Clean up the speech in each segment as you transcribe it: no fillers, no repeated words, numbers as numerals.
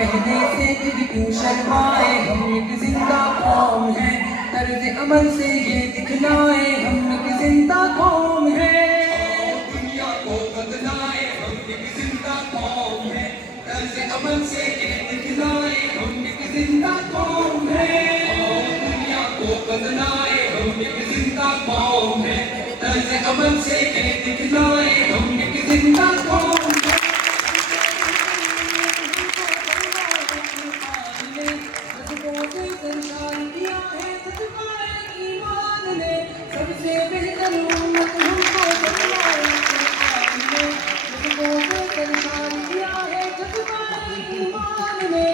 کہنے سے دل کیوں شرمائے، ہم ایک زندہ قوم ہیں، طرز عمل سے یہ دکھلائے ہم ایک زندہ قوم ہیں۔ دنیا کو بدلائے ہم ایک زندہ قوم ہیں، طرز عمل سے یہ دکھلائے ہم ایک زندہ قوم ہیں۔ دنیا کو بدلائے ہم ایک زندہ قوم ہیں، طرز عمل سے یہ دکھلائے ہم ایک زندہ قوم ہیں۔ سب سے بہتر امت ہم کو جذبۂ ایمان کیا ہے، جذبۂ ایمان نے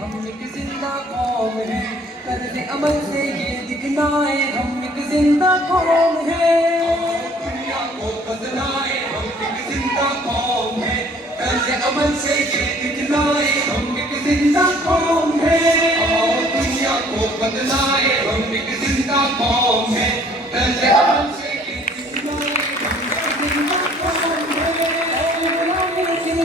ہم ایک زندہ قوم ہیں، طرز عمل سے یہ دکھلائے ہم ایک زندہ قوم ہیں۔ دنیا کو بدلائے ہم ایک زندہ قوم ہیں، طرز عمل سے یہ دکھلائے ہم ایک زندہ قوم ہیں۔ دنیا کو بدلائے ہم ایک زندہ قوم ہیں، طرز عمل سے یہ دکھلائے ہم ایک زندہ قوم ہیں۔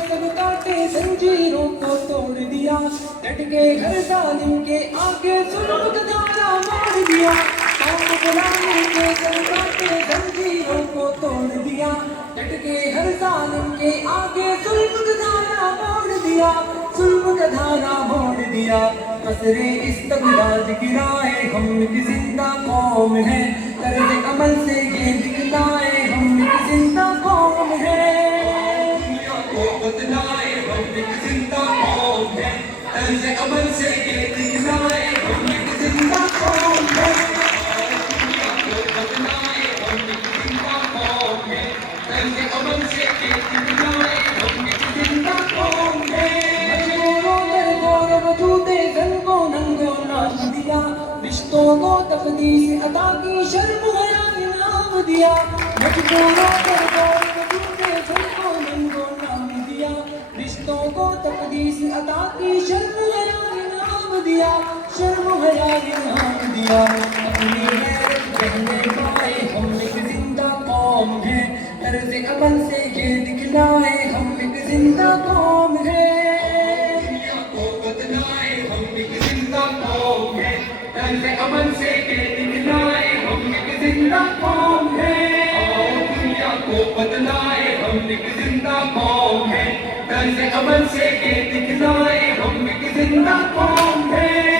سب کاٹے زنجیروں کو توڑ دیا، ڈٹ کے ہر ظالم کے آگے ظلم کا دھارا موڑ دیا۔ قوم بلانے کے سب کاٹے زنجیروں کو توڑ دیا، ڈٹ کے ہر ظالم کے آگے ظلم کا دھارا موڑ دیا، ظلم کا دھارا موڑ دیا۔ قصرِ استبداد گرائے ہم ایک زندہ قوم ہیں، طرز عمل سے یہ دکھلائے ہم ایک زندہ قوم ہیں۔ دنیا کو بدلائے ہم ایک زندہ قوم ہیں، طرز عمل سے یہ دکھلائے ہم ایک زندہ قوم ہیں۔ دنیا کو بدلائے ہم ایک زندہ قوم ہیں، طرز عمل سے یہ دکھلائے ہم ایک زندہ قوم ہیں۔ وجودِ زن کو ننگو نام دیا، رشتوں کو تقدیس عطا کی، شرم حیا انعام دیا۔ مجبوروں پر وجودِ زن کو ننگو نام دیا، رشتوں کو تقدیس عطا کی، شرم حیا انعام دیا، شرم حیا انعام دیا۔ اپنی غیرت کہنے پائے ہم ایک زندہ قوم ہیں، طرز عمل سے یہ دکھلائے ہم ایک زندہ قوم ہیں۔ طرز عمل سے یہ دکھلائے ہم ایک زندہ قوم ہیں۔ دنیا کو بدلائے ہم ایک زندہ قوم ہیں، طرز عمل سے یہ دکھلائے ہم ایک زندہ قوم ہیں۔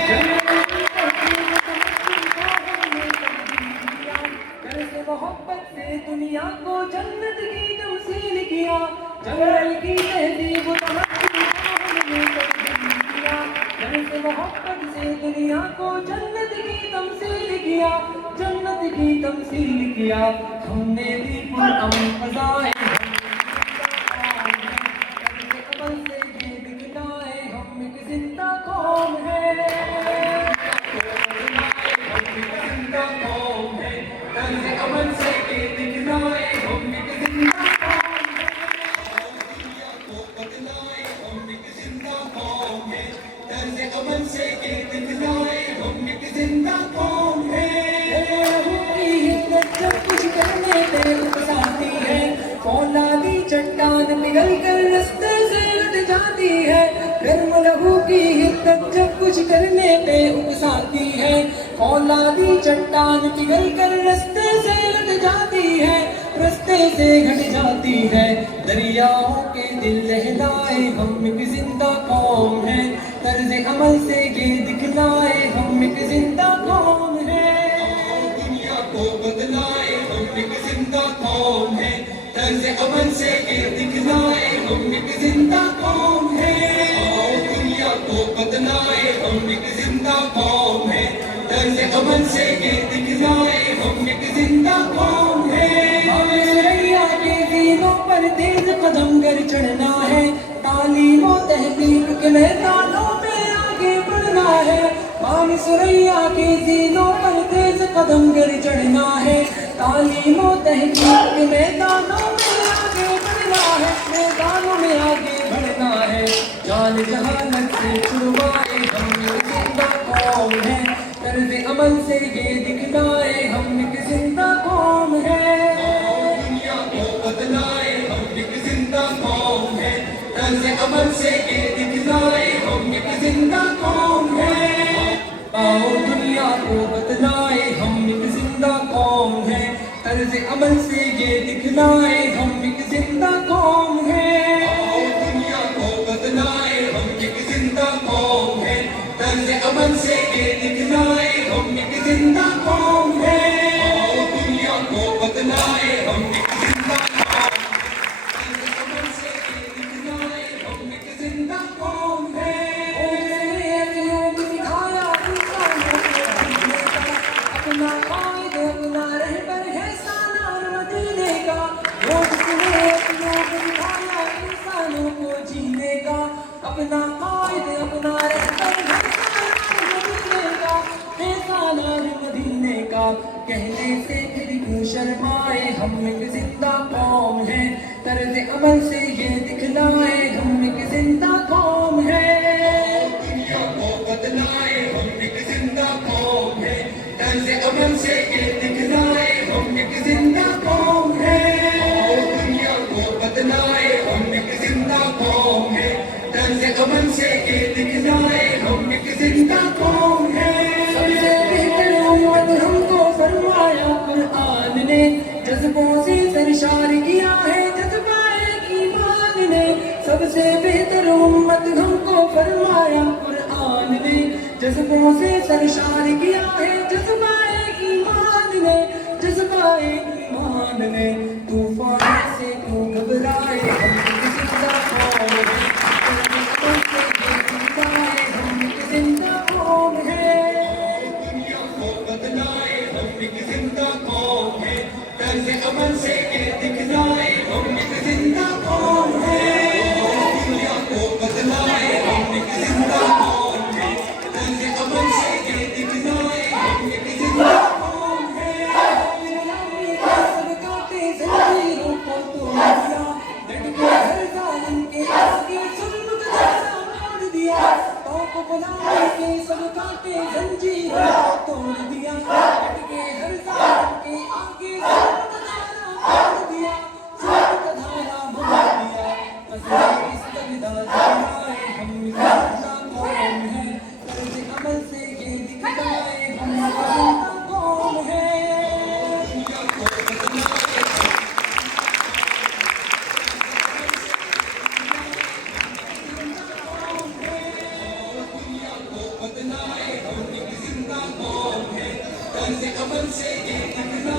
طرز محبت سے دنیا کو جنت کی تمثیل کیا، جنگل کی تہذیب طرز محبت سے دنیا کو جنت کی تمثیل کیا، جنت کی تمثیل کیا۔ ہم نے بھی پرامن فضائے طرز عمل سے یہ دکھلائے ہم ایک زندہ قوم ہیں۔ ہم ایک زندہ قوم ہیں، طرز عمل سے یہ دکھلائے ہم ایک زندہ قوم ہیں۔ دنیا کو بدلائے ہم ایک زندہ قوم ہیں، طرز عمل سے یہ دکھلائے ہم ایک زندہ قوم ہیں۔ جب کچھ کرنے پہ اکساتی ہے، فولادی چٹان پگھل کر رستے سے ہٹ جاتی ہے۔ گرم لہو کی حدت جب کچھ کرنے پہ اکساتی ہے، فولادی چٹان پگھل کر رستے سے ہٹ جاتی ہے، رستے سے ہٹ جاتی ہے۔ دریاؤں کے دل لہلائے ہم ایک زندہ قوم ہیں، طرز عمل سے یہ دکھلائے ہم ایک زندہ قوم ہیں۔ دنیا کو بدلائے ہم ایک زندہ قوم ہیں، طرز عمل سے یہ دکھلائے ہم ایک زندہ قوم ہیں۔ دنیا کو بدلائے ہم ایک زندہ قوم ہیں، طرز عمل سے یہ دکھلائے ہم ایک زندہ قوم ہیں۔ سریا کے زینوں پر تیز قدم گر چڑھنا ہے، تعلیم و تحقیق کے میدانوں میں آگے بڑھنا ہے۔ سریا کے زینوں پر تیز قدم گر چڑھنا ہے، تعلیم و تحقیق کے میدانوں میں آگے بڑھنا ہے، میدانوں میں آگے بڑھنا ہے۔ جان جہالت سے چھڑوائے ہم ایک زندہ قوم ہیں، طرز عمل سے یہ دکھلائے ہم ایک زندہ قوم ہیں۔ دنیا کو بدلائے ہم ایک طرز عمل سے یہ دکھلائے ہم ایک زندہ قوم ہیں. آؤ دنیا کو بتلائے ہم ایک زندہ قوم ہیں. طرز عمل سے یہ دکھلائے ہم ایک زندہ قوم ہیں. آؤ دنیا کو بتلائے ہم ایک زندہ قوم ہیں. طرز عمل سے یہ دکھلائے ہم ایک زندہ قوم ہیں. آؤ دنیا کو بتلائے ہم ایک زندہ قوم ہیں. طرز عمل سے یہ دکھلائے ہم ایک زندہ قوم ہیں. اپنا قائد اپنا رہبر ہے سالار مدینے کا. وہ جس نے لوگ دکھایا انسانوں کو جینے کا. اپنا قائد اپنا رہبر ہے سالار مدینے کا. ہے سالار مدینے کا. کہنے سے پھر کیوں شرمائے ہم ایک زندہ قوم ہیں. طرز عمل سے یہ دکھلائے ہم ایک زندہ قوم ہیں. دنیا کو بدلائے ہم ایک زندہ قوم ہیں. طرز عمل سے یہ دکھلائے ہم ایک زندہ قوم ہیں. دنیا کو بدلائے ہم ایک زندہ قوم ہیں. طرز عمل سے یہ دکھلائے ہم ایک زندہ قوم ہیں. سب سے بہتر امت ہم کو فرمایا قرآن نے. جذبوں سے سرشار کیا ہے جذبہ ایمان نے. سب سے بہتر امت ہم کو فرمایا قرآن نے. جذبوں سے سرشار کیا ہے جذبہ ایمان نے. جذبہ ایمان نے. طوفان سے کیوں گھبرائے ہم ایک زندہ قوم ہیں. ہم ایک زندہ قوم ہیں. دنیا کو بدلائے ہم ایک زندہ قوم ہیں. طرز عمل سے یہ دکھلائے ہم ایک زندہ قوم ہیں. دنیا کو بدلائے ہم ایک زندہ قوم ہیں. طرز عمل سے یہ دکھلائے ہم ایک زندہ قوم ہیں. سب کاٹے زنجیروں کو توڑ دیا. ڈٹ کے ہر ظالم کے آگے ظلم کا دروازہ موڑ دیا. پاک بنانے کے سب کاٹے زنجیروں کو توڑ دیا. ڈٹ کے ہر ظالم کے آگے ظلم کا دروازہ موڑ دیا. ظلم کا دھارا موڑ دیا. فضل اس تگدا دکھلائے ہم ایک زندہ قوم ہیں. طرز عمل سے یہ دکھلائے ہم ایک زندہ قوم ہیں. دنیا کو بدلائے دنیا کو بدلائے ہم ایک زندہ قوم ہیں. طرز عمل سے یہ دکھلائے